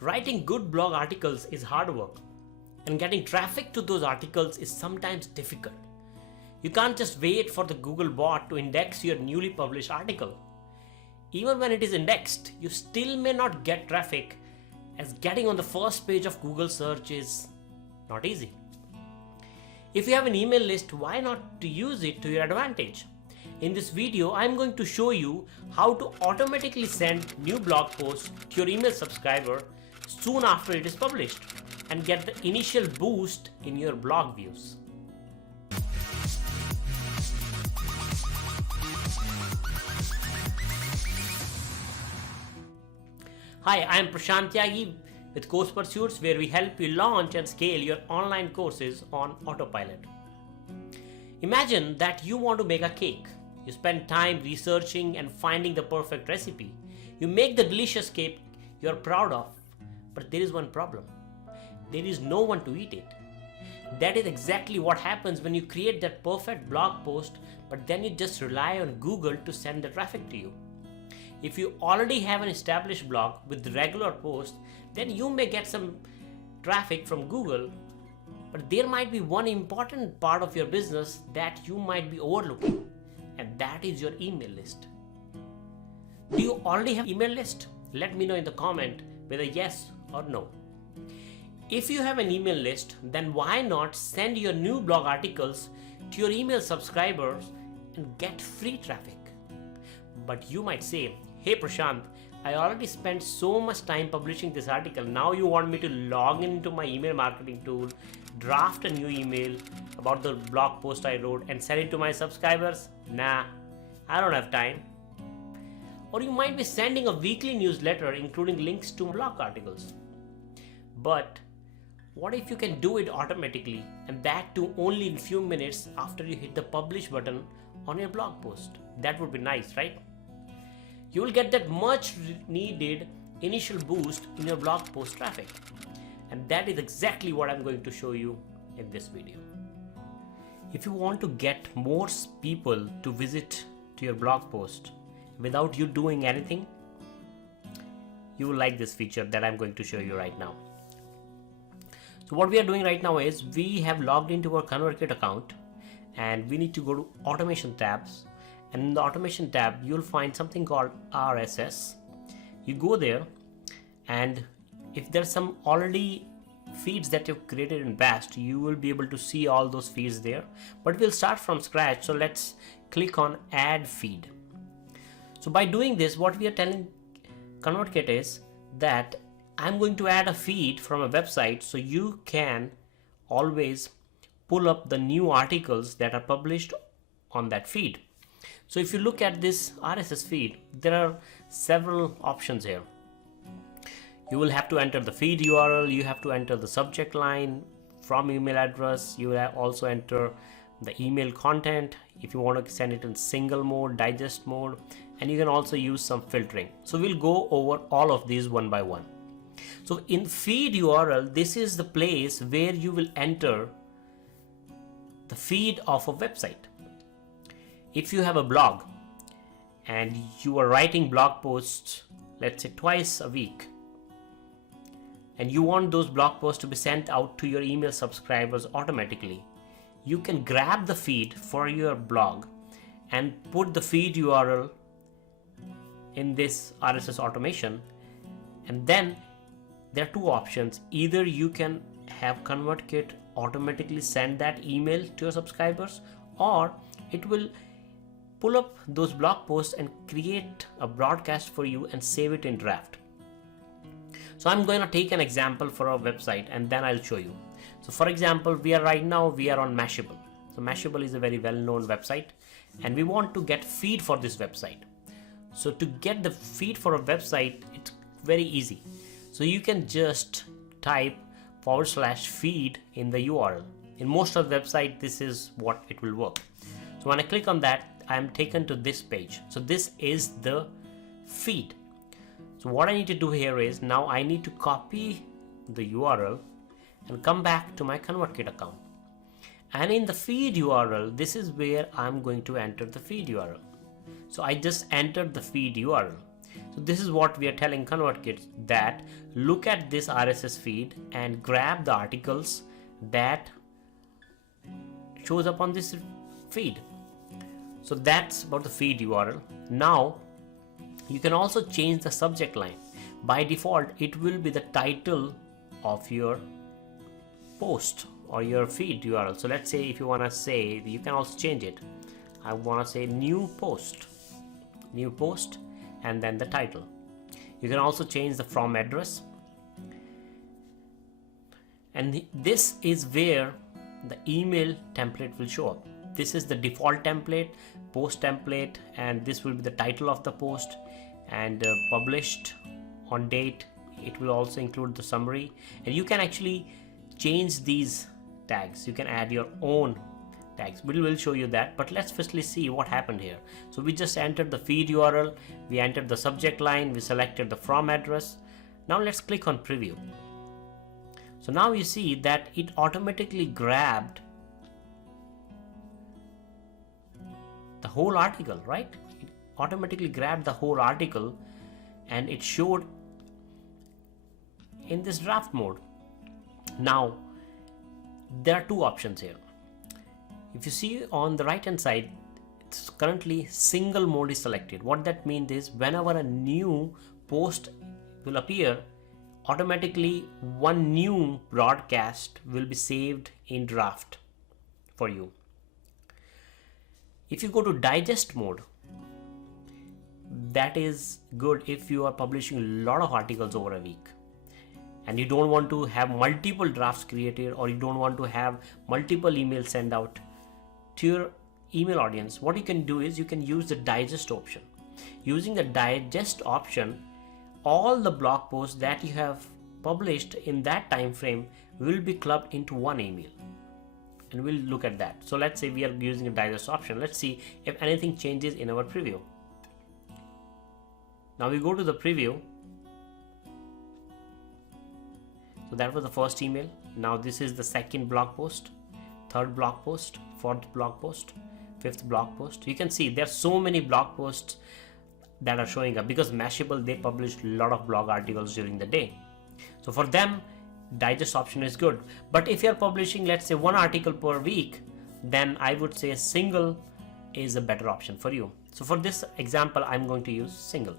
Writing good blog articles is hard work, and getting traffic to those articles is sometimes difficult. You can't just wait for the Google bot to index your newly published article. Even when it is indexed, you still may not get traffic, as getting on the first page of Google search is not easy. If you have an email list, why not to use it to your advantage? In this video, I'm going to show you how to automatically send new blog posts to your email subscriber soon after it is published and get the initial boost in your blog views. Hi, I am Prashant Tyagi with CoursePursuits, where we help you launch and scale your online courses on autopilot. Imagine that you want to make a cake. You spend time researching and finding the perfect recipe. You make the delicious cake you're proud of, but there is one problem. There is no one to eat it. That is exactly what happens when you create that perfect blog post, but then you just rely on Google to send the traffic to you. If you already have an established blog with regular posts, then you may get some traffic from Google, but there might be one important part of your business that you might be overlooking, and that is your email list. Do you already have email list? Let me know in the comment whether yes or no. If you have an email list, then why not send your new blog articles to your email subscribers and get free traffic? But you might say, hey Prashant, I already spent so much time publishing this article. Now you want me to log into my email marketing tool, draft a new email about the blog post I wrote and send it to my subscribers? Nah, I don't have time. Or you might be sending a weekly newsletter including links to blog articles. But what if you can do it automatically, and that too only in few minutes after you hit the publish button on your blog post? That would be nice, right? You will get that much needed initial boost in your blog post traffic. And that is exactly what I'm going to show you in this video. If you want to get more people to visit to your blog post without you doing anything, you will like this feature that I'm going to show you right now. So what we are doing right now is we have logged into our ConvertKit account and we need to go to automation tabs. And in the automation tab, you'll find something called RSS. You go there, and if there's some already feeds that you've created in Bast, you will be able to see all those feeds there. But we'll start from scratch. So let's click on add feed. So by doing this, what we are telling ConvertKit is that I'm going to add a feed from a website so you can always pull up the new articles that are published on that feed. So if you look at this RSS feed, there are several options here. You will have to enter the feed URL, you have to enter the subject line from email address, you will also enter the email content if you want to send it in single mode, digest mode, and you can also use some filtering. So we'll go over all of these one by one. So in feed URL, this is the place where you will enter the feed of a website. If you have a blog and you are writing blog posts, let's say twice a week, and you want those blog posts to be sent out to your email subscribers automatically, you can grab the feed for your blog and put the feed URL in this RSS automation. And then there are two options. Either you can have ConvertKit automatically send that email to your subscribers, or it will pull up those blog posts and create a broadcast for you and save it in draft. So I'm going to take an example for our website and then I'll show you. So for example, we are on Mashable. So Mashable is a very well-known website and we want to get feed for this website. So to get the feed for a website, it's very easy. So you can just type /feed in the URL. In most of the website, this is what it will work. So when I click on that, I am taken to this page. So this is the feed. So what I need to do here is now I need to copy the URL and come back to my ConvertKit account. And in the feed URL, this is where I'm going to enter the feed URL. So I just entered the feed URL. So this is what we are telling ConvertKit, that look at this RSS feed and grab the articles that shows up on this feed. So that's about the feed URL. Now you can also change the subject line. By default, it will be the title of your post or your feed URL. So let's say if you want to say, you can also change it. I want to say new post, and then the title. You can also change the from address, and this is where the email template will show up. This is the default template, post template, and this will be the title of the post, and published on date. It will also include the summary, and you can actually change these tags. You can add your own tags. We will show you that, but let's firstly see what happened here. So we just entered the feed URL, we entered the subject line, we selected the from address. Now let's click on preview. So now you see that it automatically grabbed the whole article, right? It automatically grabbed the whole article and it showed in this draft mode. Now there are two options here. If you see on the right hand side, it's currently single mode is selected. What that means is whenever a new post will appear, automatically one new broadcast will be saved in draft for you. If you go to digest mode, that is good if you are publishing a lot of articles over a week and you don't want to have multiple drafts created, or you don't want to have multiple emails sent out to your email audience. What you can do is you can use the digest option. Using the digest option, all the blog posts that you have published in that time frame will be clubbed into one email, and we'll look at that. So let's say we are using a digest option. Let's see if anything changes in our preview. Now we go to the preview. So that was the first email. Now this is the second blog post, third blog post, fourth blog post, fifth blog post. You can see there are so many blog posts that are showing up because Mashable, they publish a lot of blog articles during the day. So for them, digest option is good. But if you're publishing, let's say, one article per week, then I would say single is a better option for you. So for this example, I'm going to use single.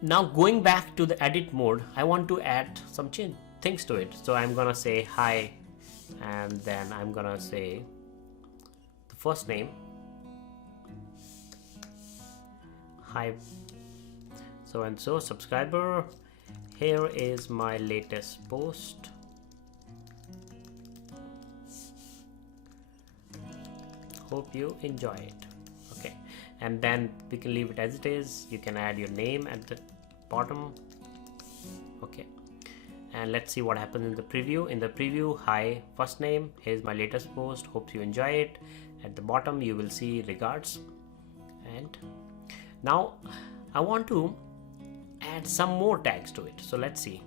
Now going back to the edit mode, I want to add some things to it. So I'm gonna say hi, and then I'm gonna say the first name. Hi, so and so subscriber, here is my latest post. Hope you enjoy it. Okay, and then we can leave it as it is. You can add your name at the bottom. Okay, and let's see what happens in the preview. In the preview, hi, first name, here's my latest post, hope you enjoy it. At the bottom you will see regards. And now I want to add some more tags to it. So let's see,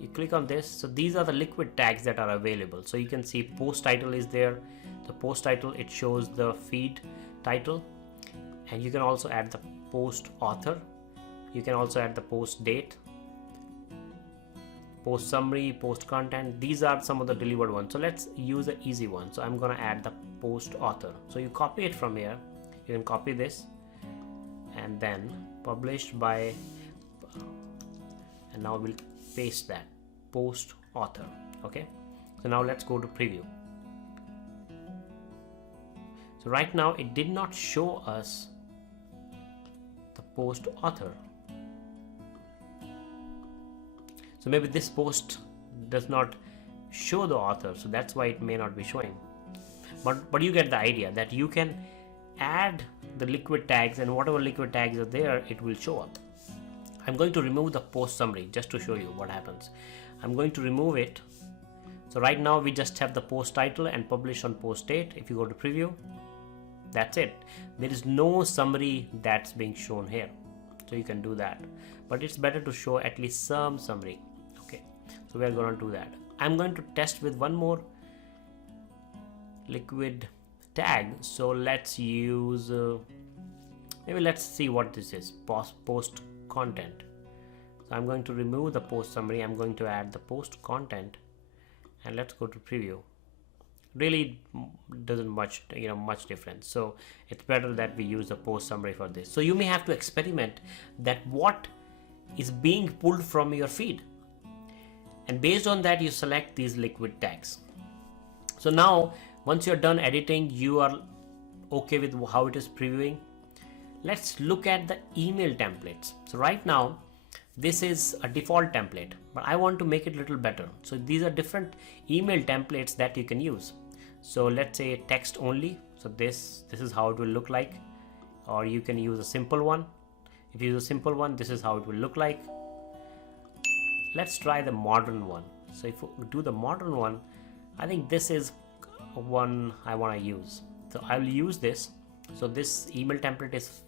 you click on this. So these are the liquid tags that are available. So you can see post title is there. The post title, it shows the feed title, and you can also add the post author. You can also add the post date, post summary, post content. These are some of the delivered ones. So let's use an easy one. So I'm gonna add the post author. So you copy it from here. You can copy this and then published by, and now we'll paste that post author. Okay, so now let's go to preview. So right now it did not show us the post author. So maybe this post does not show the author, so that's why it may not be showing. But you get the idea that you can add the liquid tags, and whatever liquid tags are there, it will show up. I'm going to remove the post summary just to show you what happens. I'm going to remove it. So right now we just have the post title and publish on post date. If you go to preview, that's it. There is no summary that's being shown here. So you can do that, but it's better to show at least some summary. Okay, so we're going to do that. I'm going to test with one more liquid tag. So let's use Maybe let's see what this is. Post content. So I'm going to remove the post summary. I'm going to add the post content, and let's go to preview. Really doesn't much difference. So it's better that we use the post summary for this. So you may have to experiment that what is being pulled from your feed, and based on that you select these liquid tags. So now once you're done editing, you are okay with how it is previewing. Let's look at the email templates. So right now this is a default template, but I want to make it a little better. So these are different email templates that you can use. So let's say text only. So this is how it will look like, or you can use a simple one. If you use a simple one, this is how it will look like. Let's try the modern one. So if we do the modern one, I think this is one I want to use. So I will use this. So this email template is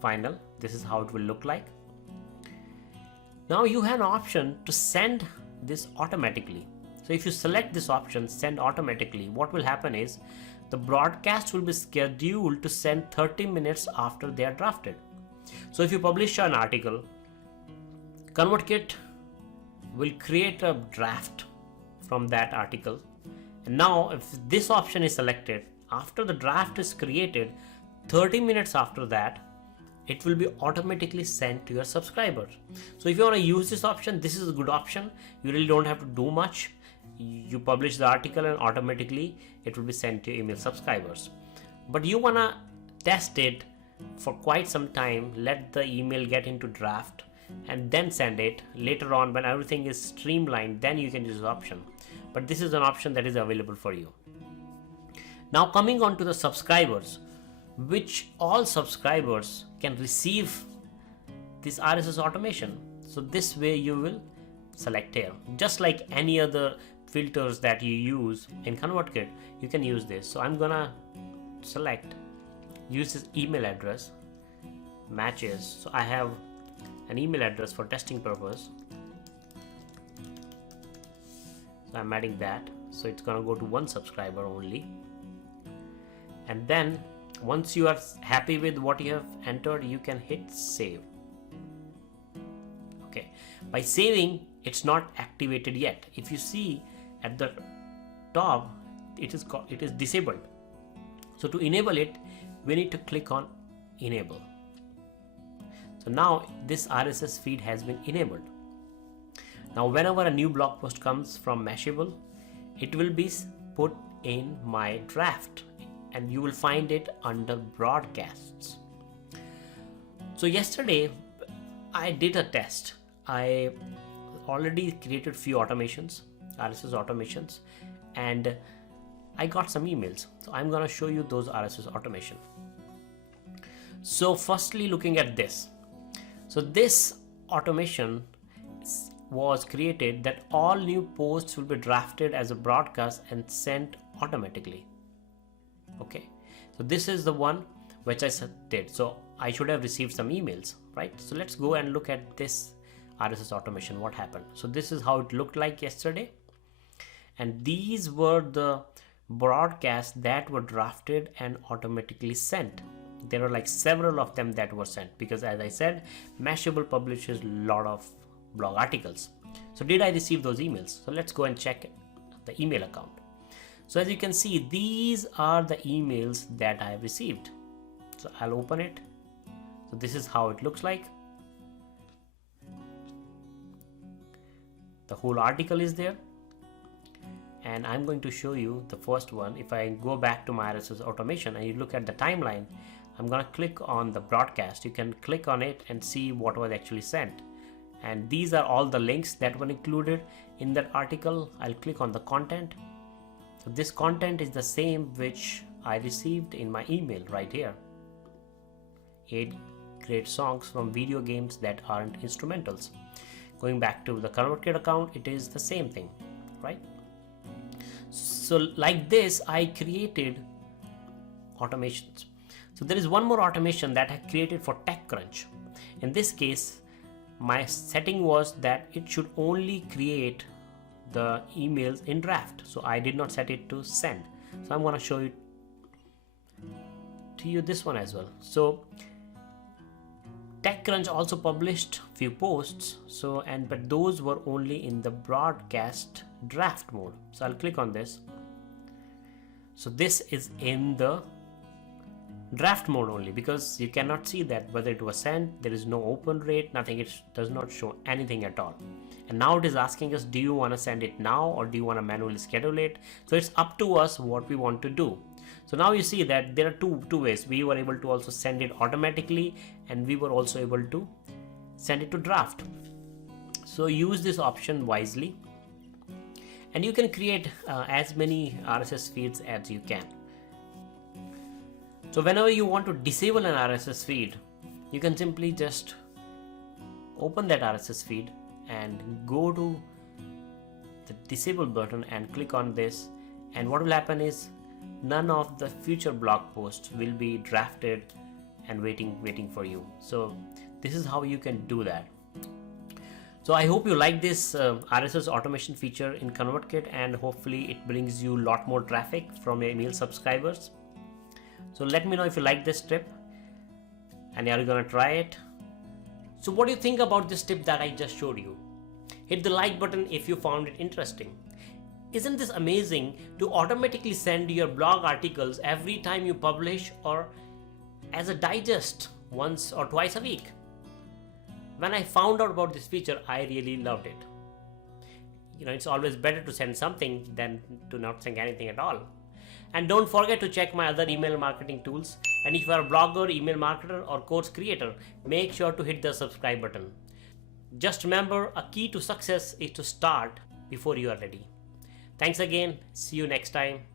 final. This is how it will look like. Now you have an option to send this automatically. So if you select this option, send automatically, what will happen is the broadcast will be scheduled to send 30 minutes after they are drafted. So if you publish an article, ConvertKit will create a draft from that article. And now if this option is selected, after the draft is created, 30 minutes after that, it will be automatically sent to your subscribers. So if you want to use this option, this is a good option. You really don't have to do much. You publish the article and automatically it will be sent to your email subscribers. But you want to test it for quite some time, let the email get into draft, and then send it later on when everything is streamlined. Then you can use the option, but this is an option that is available for you. Now coming on to the subscribers, which all subscribers can receive this RSS automation. So this way you will select here, just like any other filters that you use in ConvertKit, you can use this. So I'm gonna select use this email address matches. So I have an email address for testing purpose, so I'm adding that. So it's gonna go to one subscriber only, and then once you are happy with what you have entered, you can hit save. Okay, by saving, it's not activated yet. If you see at the top, it is disabled. So to enable it, we need to click on enable. So now this RSS feed has been enabled. Now whenever a new blog post comes from Mashable, it will be put in my draft, and you will find it under broadcasts. So yesterday I did a test. I already created few automations, RSS automations, and I got some emails. So I'm gonna show you those RSS automation. So firstly, looking at this. So this automation was created that all new posts will be drafted as a broadcast and sent automatically. Okay, so this is the one which I did. So I should have received some emails, right? So let's go and look at this RSS automation, what happened. So this is how it looked like yesterday, and these were the broadcasts that were drafted and automatically sent. There were like several of them that were sent, because as I said, Mashable publishes a lot of blog articles. So did I receive those emails? So let's go and check the email account. So as you can see, these are the emails that I have received. So I'll open it. So this is how it looks like. The whole article is there, and I'm going to show you the first one. If I go back to my RSS automation and you look at the timeline, I'm going to click on the broadcast. You can click on it and see what was actually sent, and these are all the links that were included in that article. I'll click on the content. So this content is the same which I received in my email right here. 8 great songs from video games that aren't instrumentals. Going back to the ConvertKit account, it is the same thing, right? So like this, I created automations. So there is one more automation that I created for TechCrunch. In this case, my setting was that it should only create the emails in draft. So I did not set it to send. So I'm going to show it to you this one as well. So TechCrunch also published few posts, but those were only in the broadcast draft mode. So I'll click on this. So this is in the draft mode only, because you cannot see that whether it was sent. There is no open rate, nothing. It does not show anything at all. And now it is asking us, do you want to send it now or do you want to manually schedule it? So it's up to us what we want to do. So now you see that there are two ways. We were able to also send it automatically, and we were also able to send it to draft. So use this option wisely, and you can create as many RSS feeds as you can. So whenever you want to disable an RSS feed, you can simply just open that RSS feed and go to the disable button and click on this, and what will happen is none of the future blog posts will be drafted and waiting for you. So this is how you can do that. So I hope you like this RSS automation feature in ConvertKit, and hopefully it brings you a lot more traffic from your email subscribers. So let me know if you like this tip and are you gonna try it. So what do you think about this tip that I just showed you? Hit the like button if you found it interesting. Isn't this amazing to automatically send your blog articles every time you publish, or as a digest once or twice a week? When I found out about this feature, I really loved it. It's always better to send something than to not send anything at all. And don't forget to check my other email marketing tools. And if you are a blogger, email marketer, or course creator, make sure to hit the subscribe button. Just remember, a key to success is to start before you are ready. Thanks again. See you next time.